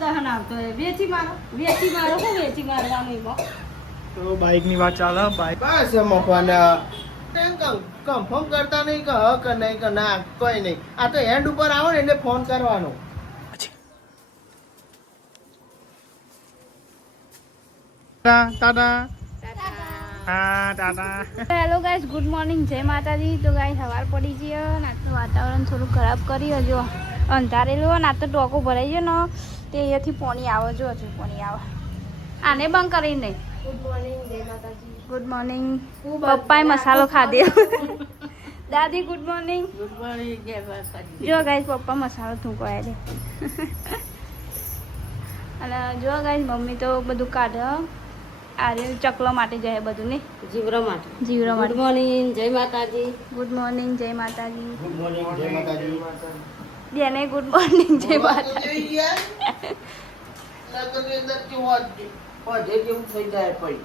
દહન આવતો હોય વેચી મારો શું વેચી મારવાનું એમાં તો બાઇક ની વાત ચાલે બાઇક બસ મફાના કન્ફર્મ કરતા નહીં કે હ કે નહીં કે ના કોઈ નહીં આ તો હેન્ડ ઉપર આવો ને એટલે ફોન કરવાનો ટાટા હા Tata hello guys good morning જય માતાજી તો ગાઈસ સવાર પડી ગઈ અને આજનું વાતાવરણ થોડું ખરાબ કર્યું જો અંધારેલું અને આ તો ટોકો ભરાઈ ગયો ને તે અહીંયાથી પાણી આવે જો હજુ પાણી આવે આને બંધ કરી નહીં ગુડ મોર્નિંગ જય માતાજી ગુડ મોર્નિંગ પપ્પાએ મસાલો ખાધો દાદી ગુડ મોર્નિંગ જય માતાજી જો ગાઈસ પપ્પા મસાલો થૂંકવાય છે અને જો ગાઈસ મમ્મી તો બધું કાઢે આરે ચકલો માટે જાય બધું ને જીવરો માટે જીવરો ગુડ માટે મોર્નિંગ જય માતાજી ગુડ મોર્નિંગ જય માતાજી ગુડ મોર્નિંગ જય માતાજી બેને ગુડ મોર્નિંગ જય માતાજી કેવું થઈ જાય પડી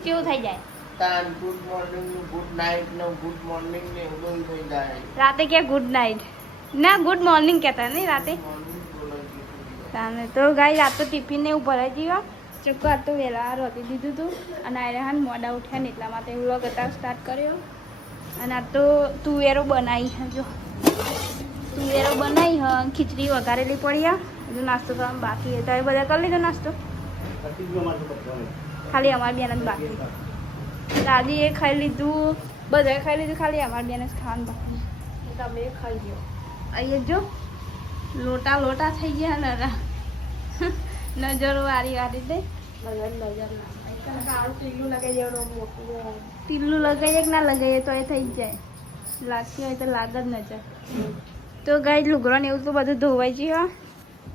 કેવું થઈ જાય તાન ગુડ મોર્નિંગ ગુડ નાઇટ ને ગુડ મોર્નિંગ ને એવું થઈ જાય રાતે કે ગુડ નાઇટ ના ગુડ મોર્નિંગ કહેતા નહીં રાતે તાને તો ગાઈ રાત તો ટિફિન ને એવું ભરાઈ ગયો ચોખ્ખો આજ તો વહેલા રોટી દીધું હતું અને આરે હાન મોડા ઉઠ્યા ને એટલા માટે વ્લોગ અત્યારે સ્ટાર્ટ કર્યો અને આ તો તુવેરો બનાવી છે જો તુવેરો બનાવી હ ખીચડી વઘારેલી પડી હજુ નાસ્તો કરવાનું બાકી હતો એ બધા કરી લીધો નાસ્તો ખાલી અમારી બેન જ બાકી દાદીએ ખાઈ લીધું બધાએ ખાઈ લીધું ખાલી અમારી બેન જ ખાવાનું બાકી તમે ખાઈ ગયો અહીંયા જો લોટા થઈ ગયા ને નજરો વારી વારી દે બધા નજર ના કાળું ટીલું લગાઈ દેવાનું મોટું ટીલું લગાવીએ કે ના લગાવીએ તો એ થઈ જ જાય લાગતી હોય તો લાગ જ નજર તો ગાય લુગડો ને એવું તો બધું ધોવાઈ ગયું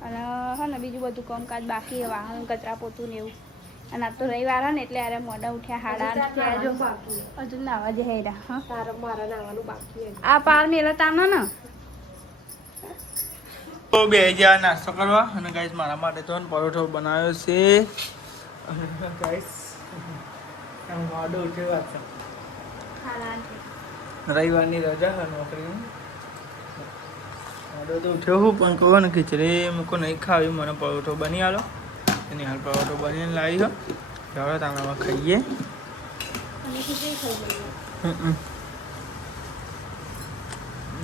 અને હા ને બીજું બધું કામકાજ બાકી વાહન કચરા પોતું ને એવું અને આ તો રવિવાર ને એટલે અરે મોડા ઉઠ્યા હાડા થયા જો હજુ નાવા જે હેરા હા મારા નાવાનું બાકી આ પાર મેલો તાનો ને તો બે હજાર નાસ્તો કરવા અને ગાઈસ મારા માટે તો પરોઠો બનાવ્યો છે ગાઈસ મોડો ઉઠ્યો વાત છે રવિવારની રજા છે નોકરીની મોડો તો ઉઠ્યો હું પણ કહો ને ખીચડી મૂકો નહીં ખાવી મને પરોઠો બની આલો એની હાલ પરોઠો બનીને લાવી છો ચાલો તાણામાં ખાઈએ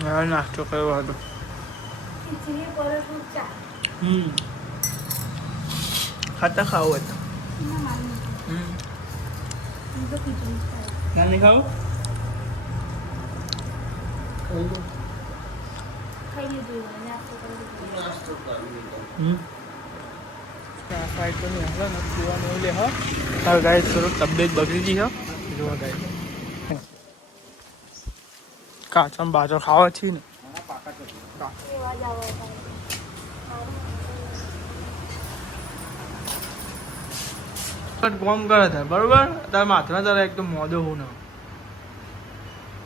હવે નાસ્તો કર્યો હતો ખાતા ખાવું હતું નાની ખાવું થોડુંક તબિયત બગડી ગઈ છે જોવા ગાય કાચમ બાજો ખાવા છીએ ને કોમ કરે છે બરોબર તારે માથમાં તારે એક તો મોદો હું ને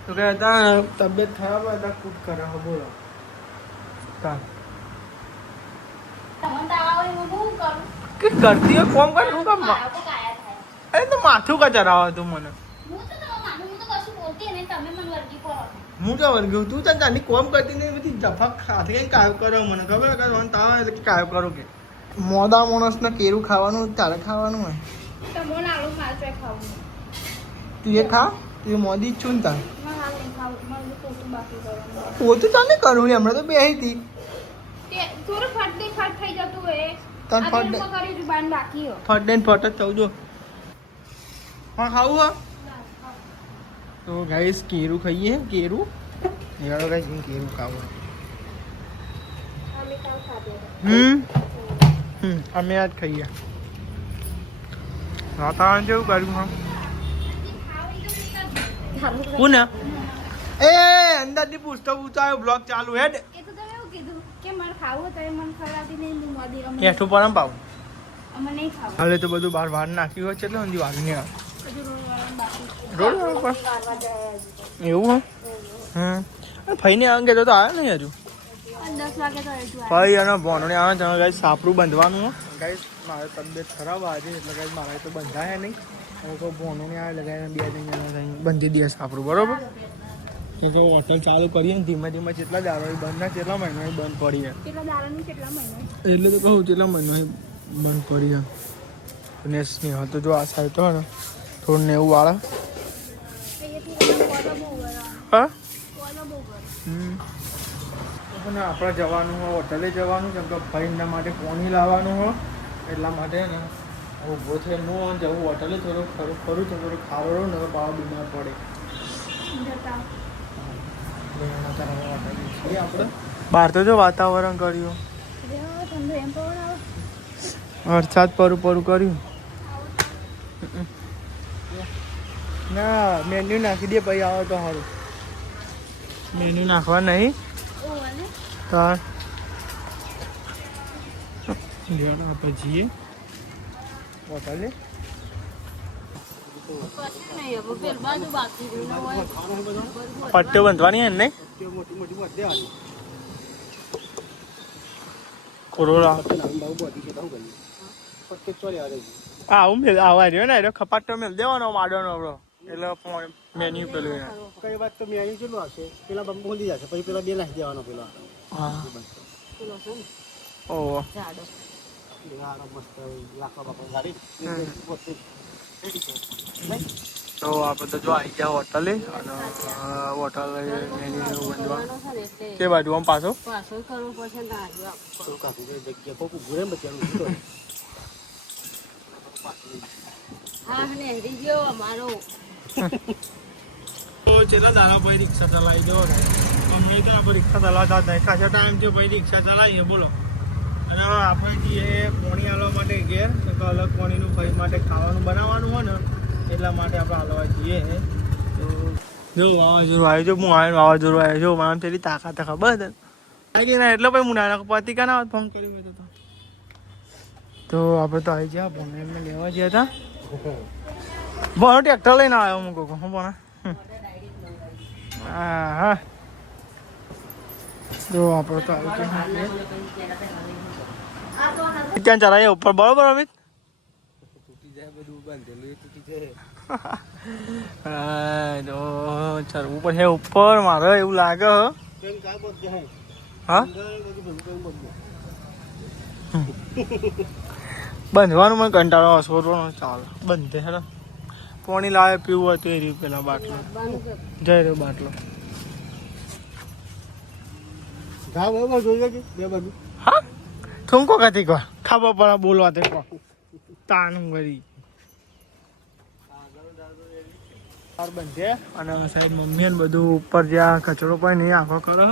તો કે ત્યાં તબિયત ખરાબ હોય ત્યાં કૂટ કરે હો બોલો કે કરતી હોય કોમ કરે શું કામ અરે તો માથું કચરાવે તું મને હું તો વર્ગ્યું તું તને તાની કોમ કરતી નહીં બધી જફા ખાતે કઈ કાયો કરો મને ખબર કે મને તાવ એટલે કે કાયો કરો કે મોદા માણસને કેરું ખાવાનું તારે ખાવાનું હોય તું એ ખા તું એ મોદી જ છું ને તાર પોતું ચાલ ને કરું હમણાં તો બે હતી ફટ ને ફટ જ ચૌદો હા ખાવું હા તો ગાઈસ કેરું ખાઈએ કેરું યારો ગાઈસ કેરું ખાવું અમે આજ ખાઈએ વાતાવરણ જેવું કર્યું હા કોને એ અંદાજથી પૂછતો પૂછાયો બ્લોગ ચાલુ હેડ હેઠું પરમ પાવ હાલે તો બધું બહાર બહાર નાખ્યું હોય છે એટલે ઊંધી વાગી નહીં આવે રોડ પર એવું હા ફઈને અંગે તો આવ્યો નહીં હજુ 10 વાગે તો ભાઈ અને ભોનોને આવે તમે ગાઈસ સાપરું બંધવાનું હો ગાઈસ મારે તબિયત ખરાબ આજે એટલે ગાઈસ મારે તો બંધાય નહીં હવે કોઈ ભોનોને આવે લગાવીને 2 જણા બંધી દે સાપરું બરોબર તો હોટલ ચાલુ કરીએ ને ધીમે ધીમે કેટલા દાડો બંધ ના કેટલા મહિના બંધ પડીએ કેટલા દાડાની કેટલા મહિના એટલે તો કહું કેટલા મહિના બંધ પડીએ અને સ્નેહલ તો જો આ સાઈડ તો ને થોડું નેવું વાળા હા અને આપણે જવાનું હોય હોટલે જવાનું કેમ કે ભાઈના માટે પોણી લાવવાનું હોય એટલા માટે ને ઊભો થઈને હું જવું હોટલે થોડું ખરું ખરું તો થોડું ખાવાનું ને પાવ બીમાર પડે આપણે બહાર તો જો વાતાવરણ કર્યું વરસાદ પરું પરું કર્યું ના મેન્યુ નાખી દે પછી આવો તો સારું મેન્યુ નાખવા નહીં તાર આપણે જઈએ હોટલે પટ્ટીઓ બંધવાની હે ને કોરોલા આવું મેલ આવા રહ્યો ને ખપાટ તો મેલ દેવાનો માડવાનો આપણો એટલે મેન્યુ પેલું કઈ વાત તો મેન્યુ કેટલું આવશે પેલા બોલી જશે પછી પેલા બે નાખી દેવાનો પેલા હા ઓહ તો આપણે તો જો આવી ગયા હોટલે અને હોટલ મેન્યુ બંધવા કે બાજુ આમ પાછો ચેલા દાડા ભાઈ રિક્ષા ચલાવી દો અમે તો આપણે રિક્ષા ચલાવતા જ નહીં ખાસા ટાઈમ થયો ભાઈ રિક્ષા ચલાવીએ બોલો અને આપણે જઈએ પોણી હાલવા માટે ઘેર અલગ પોણીનું ભાઈ માટે ખાવાનું બનાવવાનું હોય ને એટલા માટે આપણે હાલવા જઈએ તો જો વાવાઝોડું આવ્યું છે હું આવ્યું વાવાઝોડું આવ્યું છે મારા તેરી તાકાત ખબર હતી આવી ગઈ ના એટલે ભાઈ હું નાના પતિકા ના ફોન કર્યું હોય તો આપણે તો આવી ગયા ભણે એમને લેવા ગયા હતા ભણો ટ્રેક્ટર લઈને આવ્યો હું કહું હું ભણા હા હા જો આપણે તો આવી ગયા ક્યાં ચલાવીએ ઉપર બરોબર અમિત ચડવું પડશે ઉપર મારે એવું લાગે હા બંધવાનું મને કંટાળો છોડવાનો ચાલો બંધે હેડો પાણી લાવે પીવું હતું એ રહ્યું પેલા બાટલો જઈ રહ્યો બાટલો હા ઠુમકો કાથી કહો ખાવા પડે બોલવા તે કહો તાનું વળી બંધે અને સાઈડ મમ્મી ને બધું ઉપર જ્યાં કચરો પણ નહીં આખો કરો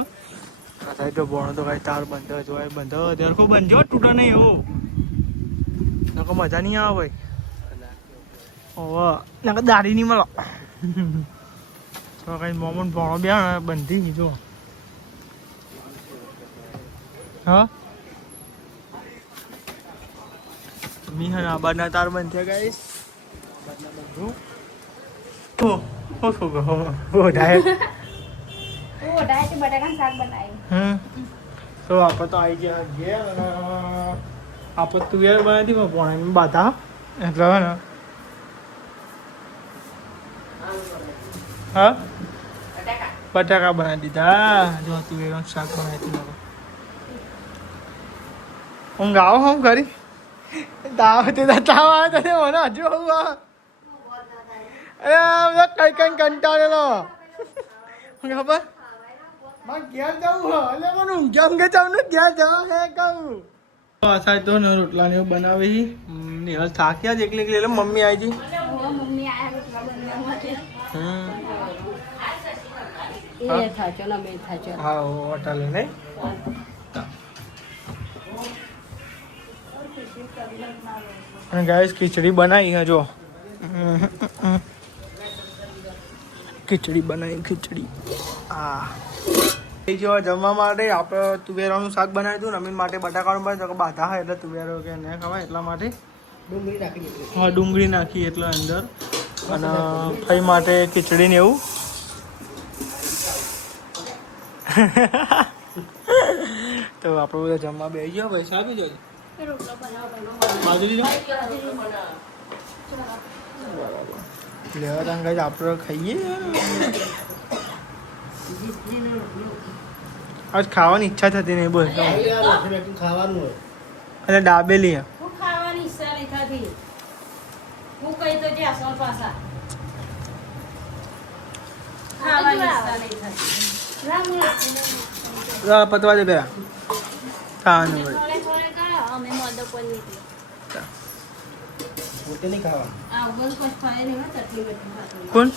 સાઈડ તો ભણો તો કઈ તાર બંધ જોવાય બંધ દેરકો બંધો તૂટો નહીં એવો નકો મજા નહીં આવે ભાઈ ઓહો નકો દાઢી નહીં મળો તો કઈ મોમન ભણો બે બંધી જો હા મિહન આબાદના તાર બંધ થયા ગાઈસ આબાદના બંધું તો આપણે તો આવી ગયા ઘેર અને આપણે તુવેર બનાવી હતી પોણા બાધા એટલે ને હા બટાકા બનાવી દીધા જો તુવેરનું શાક બનાવી દીધું ઊંઘ આવો હમ કરી તાવ તે તાવ આવે તો મને હજુ આવું અરે કઈ કઈ કંટાળેલો ખબર મારે ઘેર જવું હો એટલે મને ઊંઘ્યા ઊંઘે જાવ ને ઘેર જવા હે કહું આ સાઈડ તો ને રોટલા ને એવું બનાવી નિહલ થાક્યા જ એકલી એકલી એટલે મમ્મી આવી ગઈ હા હોટલ નહીં અને ગાઈસ ખીચડી બનાવી હે જો ખીચડી બનાવી ખીચડી હા જો જમવા માટે આપણે તુવેરાનું શાક બનાવ્યું હતું નમીન માટે બટાકાનું બનાવ્યું બાધા હોય એટલે તુવેરો કે ન ખવાય એટલા માટે ડુંગળી નાખી હા ડુંગળી નાખી એટલે અંદર અને ફઈ માટે ખીચડી ને એવું તો આપણે બધા જમવા બેસી ગયો પૈસા આપી જજો લેવા તા આપણે ખાઈએ આજ ખાવાની ઈચ્છા થતી નહીં બોલ ખાવાનું હોય એટલે દાબેલી હું ખાવાની ઈચ્છા નહીં થતી હું કઈ તો જે અસલ પાસા ખાવાની ઈચ્છા નહીં થતી પતવા દે પેલા ખાવાનું હોય થોડે થોડે કરો અમે મોદક પડી પોતે નહીં ખાવા આ બધું કઈ ખાય નહીં હો ચટણી બટલી ખાતો કોણ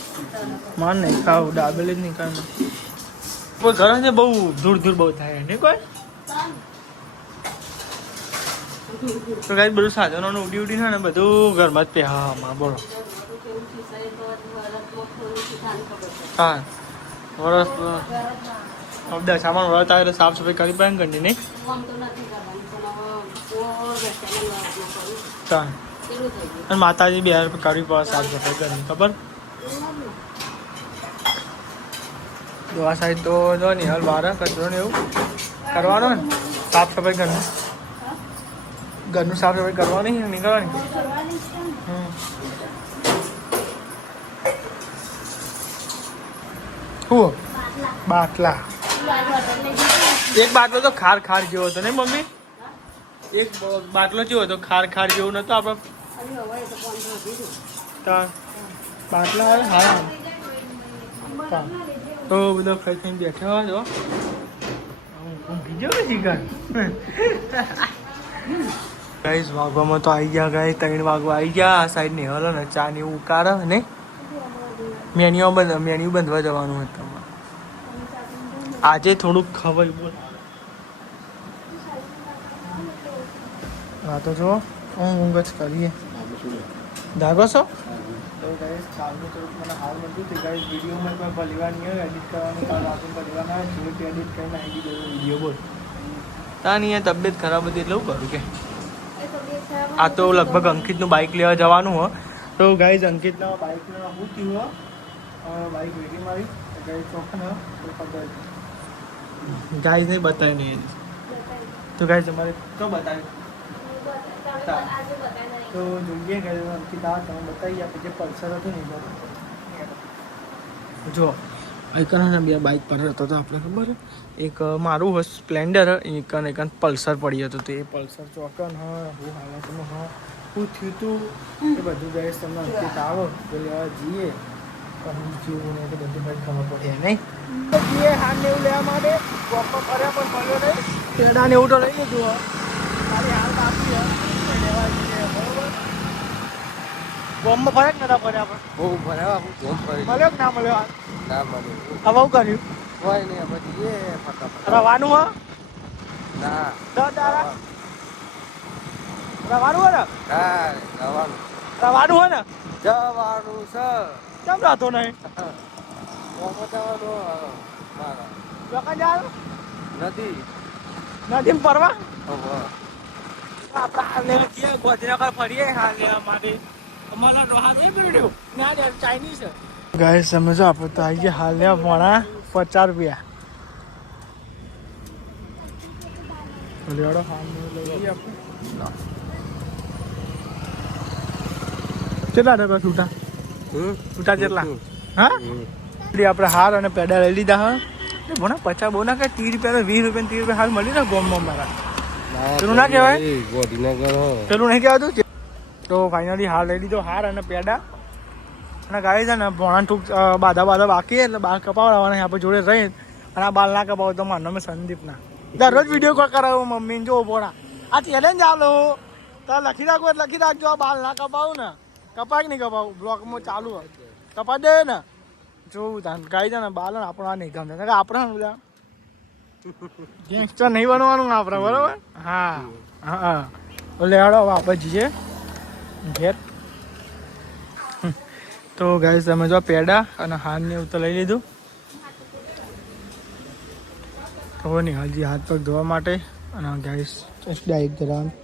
માન નહીં ખાવ દાબેલી જ નહીં ખાવ કોઈ ઘર છે બહુ દૂર દૂર બહુ થાય નહીં કોઈ તો કાંઈ બધું સાધનોનું ઉડી ઉડી ને બધું ઘરમાં જ પહેવામાં બોલો કેવું ખીચાય તો વરસમાં થોડું ખાન ખબર છે હા વરસ સામાન વરસ આવે સાફ સફાઈ કરી પણ કરી નહીં આમ તો નથી કરવાનું પણ હવે રસ્તામાં કરું ચાલ એવું થઈ ગયું અને માતાજી બે કરવી પડે સાફ સફાઈ કરી ખબર તો આ સાઈડ તો જો ને હાલ બહાર કચરો ને એવું કરવાનો ને સાફ સફાઈ ઘરનું સાફ સફાઈ કરવાની નહીં કરવાની શું બાટલા એક બાટલો તો ખાર ખાર જેવો હતો ને મમ્મી એક બાટલો જેવો હતો ખાર ખાર જેવો નતો આપણે બાટલા હા તો બધો ખાઈ ખાઈને બેઠા હોય તો ઊંઘી ગયો ને શિકાર ગાઈસ વાગવામાં તો આવી ગયા ગાઈસ 3 વાગવા આવી ગયા આ સાઈડ ને હલો ને ચા ને એવું કાઢે ને મેન્યુ બંધવા જવાનું હતું આજે થોડુંક ખવાય બોલ હા તો જો ઊંઘ જ કરીએ જાગો છો તો ગાઈસ કાલનું થોડુંક મને હાલ મળતું હતું ગાઈસ વિડીયોમાં કોઈ ભલીવાર નહીં હોય એડિટ કરવાનું કાલ રાતે ભલીવાર ના જોઈટ એડિટ કરીને આવી ગયો વિડીયો બોલ તા નહીં તબિયત ખરાબ હતી એટલે હું કરું કે આ તો લગભગ અંકિતનું બાઇક લેવા જવાનું હો તો ગાઈસ અંકિતના બાઇકનું શું થયું હો બાઇક વેટી મારી ગાઈસ ચોખ્ખા ને ગાઈસ નહીં બતાવી નહીં તો ગાઈસ તમારે તો બતાવ્યું તો જોઈએ કે અંકિત આ તમે બતાવી આપે જે પલ્સર હતું ને જો એકના બે બાઇક પર હતો તો આપણે ખબર એક મારું હોય સ્પ્લેન્ડર એક પલ્સર પડી હતું તો એ પલ્સર ચોકન હા હું હાલતમાં હા શું થયું હતું એ બધું ગઈ તમને અંકિત આવો તો લેવા જઈએ પણ જીવું નહીં તો બધું કંઈ ખબર પડે નહીં તો જઈએ હાથ ને એવું લેવા માટે વોકમાં ફર્યા પણ મળ્યો નહીં પેડા ને એવું તો લઈ લીધું મારી હાલ આપી લેવા જઈએ બરોબર ગોમમાં ફર્યા કે નતા ફર્યા આપણે બહુ ભર્યા ગોમ ફરી મળ્યો કે ના મળ્યો ના મળ્યું હવે કર્યું કોઈ નહીં હવે જઈએ ફટાફટ રવાનું હા ના 10 દાડા રવાનું હોય ને હા જવાનું રવાનું હોય ને જવાનું છે કેમ રાતો નહીં જવાનું મારા દુકાન જવાનું નદી નદીમાં ફરવા હવે આપણે હાલ લેવા જઈએ ગોધીનગર ફરીએ હાલ લેવા માટે અમારા રોહાર એ પીડ્યું ના યાર ચાઇનીઝ છે ગાય સમજો આપણે તો આવી ગયા હાલ લેવા પોણા 50 રૂપિયા લેવડો હાલ લઈએ આપણે કેટલા ડબ્બા છૂટા છૂટા કેટલા હા આપણે હાર અને પેડા લઈ લીધા હા બોના 50 બોના કે 30 રૂપિયા 20 રૂપિયા 30 રૂપિયા હાલ મળી ને ગોમમાં મારા પેલું ના કહેવાય પેલું નહીં કહેવાતું તો ફાઇનલી હાર લઈ લીધો હાર અને પેડા અને ગાય છે ને ભોણા ટૂંક બાધા બાકી એટલે બાલ કપાવડાવવાના આપણે જોડે રહી અને આ બાલ ના કપાવો તો મારો નામ સંદીપના દરરોજ વિડીયો કોલ કરાવો મમ્મીને જો ભોણા આ ચેલેન્જ આલો તો લખી રાખો એટલે લખી રાખજો આ બાલ ના કપાવું ને કપાય કે નહીં કપાવું બ્લોકમાં ચાલુ હોય કપા દે ને જોવું તાન ગાય છે ને બાલ ને આપણો આ નહીં ગમતા આપણે બધા ગેંગસ્ટર નહીં બનવાનું આપણે બરોબર હા હા એટલે હેડો આપણે જઈએ ઘેર તો ગાઈસ તમે જો પેડા અને હાથ ને એવું તો લઈ લીધું તો નહીં હજી હાથ પગ ધોવા માટે અને ગાઈસ ડાયરેક્ટ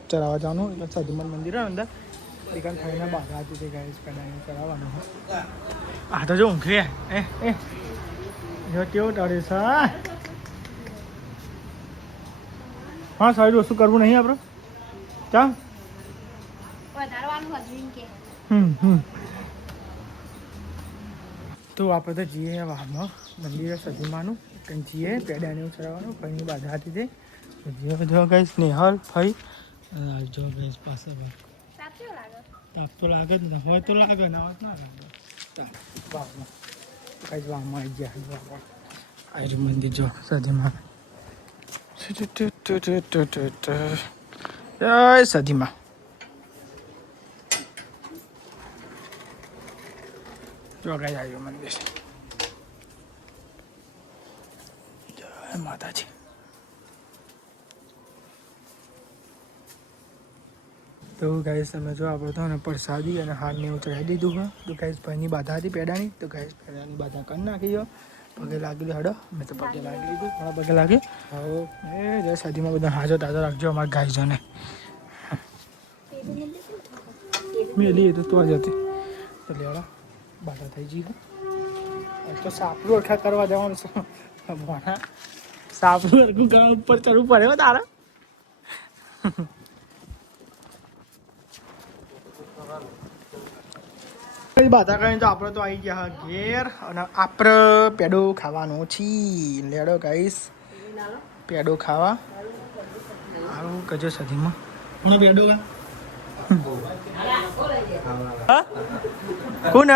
ચરાવવા જવાનું એટલે સદુમન મંદિર અંદર દુકાન ખાઈને બાધા હતી તે ગાઈસ પેડાને ચરાવવાનું આ તો જો ઊંઘી એ જો કેવું ટાળે છે હા સાઈડ વસ્તુ કરવું નહીં આપણે ચા વધારવાનું હજુ કે તો આપણે તો જઈએ વાહમાં મંદિરે સદીમાનું કંઈ જઈએ પેડાને એવું ચડાવવાનું ફઈની બાધા હતી તે જો ગઈ સ્નેહલ ફઈ અને જો ગઈ પાછા ભાઈ તાપ તો લાગે જ ને હોય તો લાગે ના વાત ના લાગે વાહમાં કઈ વાહમાં આવી ગયા આયર મંદિર જો સધીમાં જય સધીમાં જો કઈ આવ્યું મંદિર જય માતાજી તો ગાઈસ તમે જો આપણે તો ને પ્રસાદી અને હારને એવું ચડાવી દીધું હોય તો ગાઈસ ભાઈની બાધા હતી પેડાની તો ગાઈસ પેડાની બાધા કરી નાખી જો પગે લાગી દે હડો મેં તો પગે લાગી દીધું ઘણા પગે લાગી હવે એ જય સાદીમાં બધા હાજો તાજો રાખજો અમારા ગાઈઝોને મેલી તો જ હતી તો લેવા બાધા થઈ ગઈ તો સાપરું અરખા કરવા જવાનું છે ભણા સાપરું અરખું ગામ ઉપર ચડવું પડે હો તારા બાધા કરીને તો આપણે તો આવી ગયા ઘેર અને આપણે પેડો ખાવાનો છી લેડો ગાઈસ પેડો ખાવા આવું કજો સધીમાં કોણ પેડો કોણ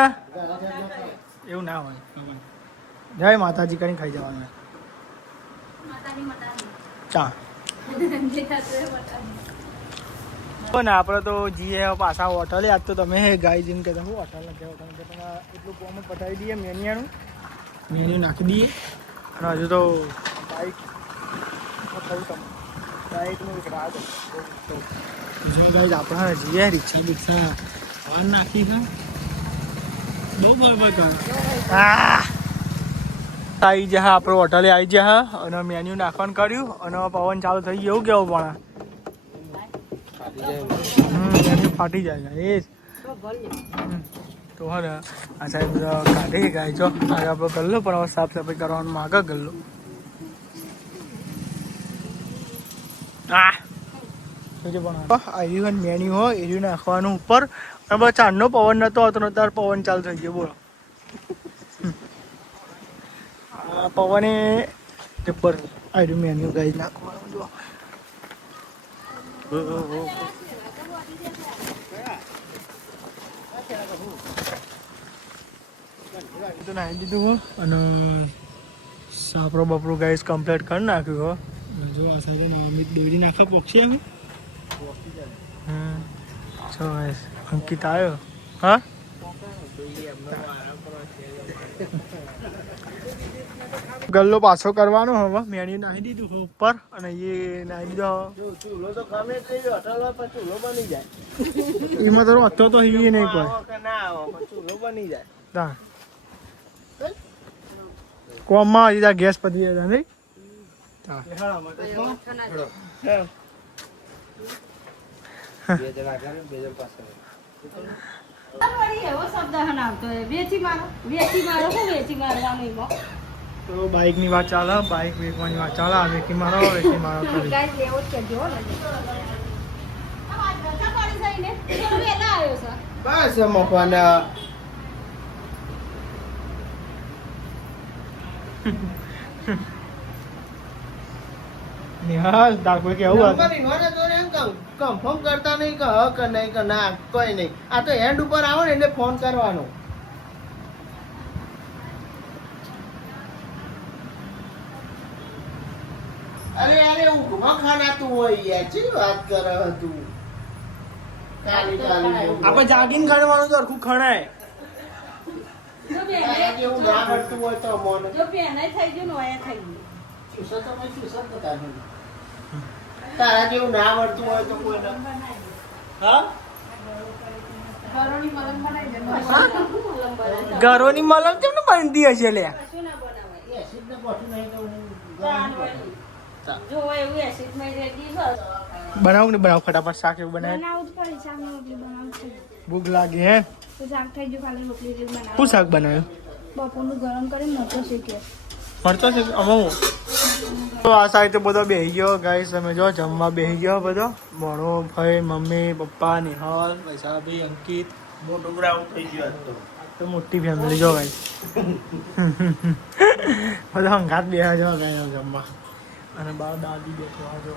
એવું ના હોય જય માતાજી કરીને ખાઈ જવાનું ચા ને આપણે તો જઈએ પાછા હોટલે આજ તો તમે ગાય જીને કહેતા હું હોટલ નથી હોટલ પણ એટલું કોમ પતાવી દઈએ મેન્યુ નાખી દઈએ અને હજુ તો બાઇક થયું તમે બાઇકનું એક રાહ જો ગાય આપણે જઈએ રિક્ષા બિક્ષા હવા નાખી છે બહુ બરાબર કર આવી જા આપણે હોટલે આવી જા અને મેન્યુ નાખવાનું કર્યું અને પવન ચાલુ થઈ ગયું કેવું પણ ફાટી જાય એ તો હા આ સાહેબ બધા કાઢી ગાય જો આજે આપણે ગલ્લો પણ હવે સાફ સફાઈ કરવાનું માગે ગલ્લો આવ્યું મેન્યુ હોય એર્યું નાખવાનું ઉપર અને બસ ચાંદનો પવન નતો હતો ને તાર પવન ચાલુ થઈ ગયો બોલો પવને જબ્બર આવ્યું મેન્યુ ગાય નાખવાનું જો તો નાખી દીધું અને સાપરો બપરો ગાઈસ કમ્પ્લીટ કરી નાખ્યું હો જો આ સાથે અમિત દેવડી નાખવા પોક્ષી અમે છો ગાઈસ અંકિત આવ્યો હા ગલ્લો પાછો કરવાનો હવે મેણી નાખી દીધું ઉપર અને એ નાખી દીધો ચૂલો તો ગમે તે હોટલ પર ચૂલો બની જાય એમાં તો હતો તો એ નહીં કોઈ ના ચૂલો બની જાય કોમમાં હજી ગેસ પતી જાય નહીં તો બાઇક ની વાત ચાલે બાઇક વેચવાની વાત ચાલે આ વેચી મારો બસ મકવાના નિહાલ તાર કોઈ કેવું કન્ફર્મ કરતા નહીં કે હ કે નહીં કે ના કોઈ નહીં આ તો હેન્ડ ઉપર આવો ને એટલે ફોન કરવાનો અરે ઊંઘમાં ખાનાતું હોય યાર ચી વાત કરે તું આપણે જાગીને ગણવાનું તો હરખું ખણાય તારા જેવું ના મળતું હોય તો મોને જો પેનાય થઈ ગયું ને ઓયા થઈ ગયું ચૂસર તો મેં ચૂસર તો તારા જેવું ના મળતું હોય તો કોઈ ના હા ઘરોની મલમ કેમ ને બનતી હશે લે એસિડ ને બોટું નહીં તો જો એવું એસિડ માં રેડી બસ બનાવું ને બનાવ ફટાફટ શાક એવું બનાવે ભૂખ લાગી હે શાક થઈ ગયું ખાલી રોટલી જેવું બનાવ શું શાક બનાવ્યું બપોરનું ગરમ કરી મોટો શેક્યો મરતો છે અમો તો આ સાઈડ તો બધો બેહી ગયો ગાઈસ તમે જો જમવા બેહી ગયો બધો ભણો ભાઈ મમ્મી પપ્પા નિહાલ ભાઈ અંકિત મોટું ગ્રાઉન્ડ થઈ ગયું આજ તો તો મોટી ફેમિલી જો ગાઈસ બધા હંગાત બેહા જો ગાઈસ જમવા અને બા દાદી બેઠવા જો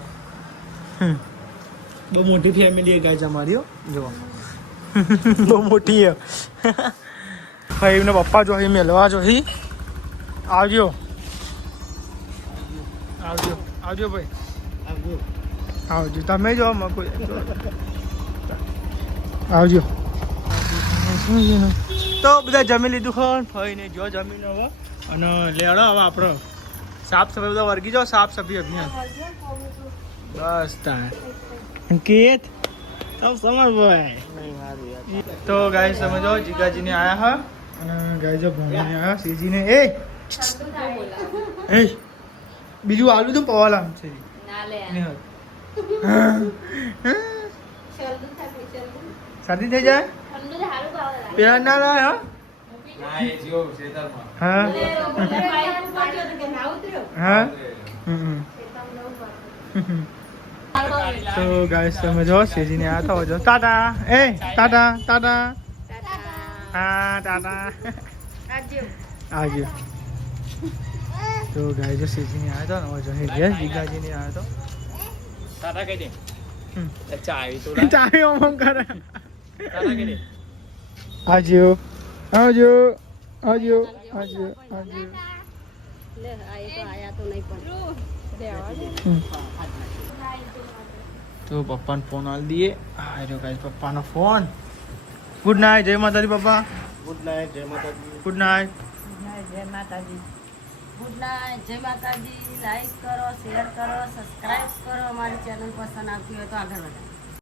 બહુ મોટી ફેમિલી છે ગાઈસ અમારી હો જો બહુ મોટી છે ભાઈ ને પપ્પા જો મેલવા જો આવજો આવજો આવજો ભાઈ આવજો તમે જો આવજો તો બધા જમી લીધું ખોન ફઈને જો જમીન હવે અને લેડો હવે આપણો સાફ સફાઈ બધા વર્ગી જાઓ સાફ સફાઈ અભિયાન બસ તાર અંકિત તમ સમજ ભાઈ તો ગાઈસ તમે જો જીગાજીને આયા હા અને ગાઈસ જો ભણીને આયા સીજીને એ બીજું આલુ તો પવાલ આમ છે ના લે શરદી થઈ જાય પેલા ના લાય હા હા તો ગાઈસ તમે જો સીજીને આ થો જો ટાટા એ ટાટા ટાટા હા ટાટા આવજો તો ગાઈસ જો સીજીને આ તો ને જો હે ગેસ જીગાજીને આ તો ટાટા કહી દે ચાવી તો ચાવી ઓમ કરે ટાટા કહી દે આવજો આવજો આવજો આવજો આવજો લે આયા તો નહીં તો પપ્પાને ફોન આલ દઈએ આ જો ગાઈસ પપ્પાનો ફોન ગુડ નાઇટ જય માતાજી પપ્પા ગુડ નાઇટ જય માતાજી ગુડ નાઇટ જય માતાજી ગુડ નાઇટ જય માતાજી લાઈક કરો શેર કરો સબસ્ક્રાઇબ કરો અમારી ચેનલ પસંદ આવતી હોય તો આગળ વધારો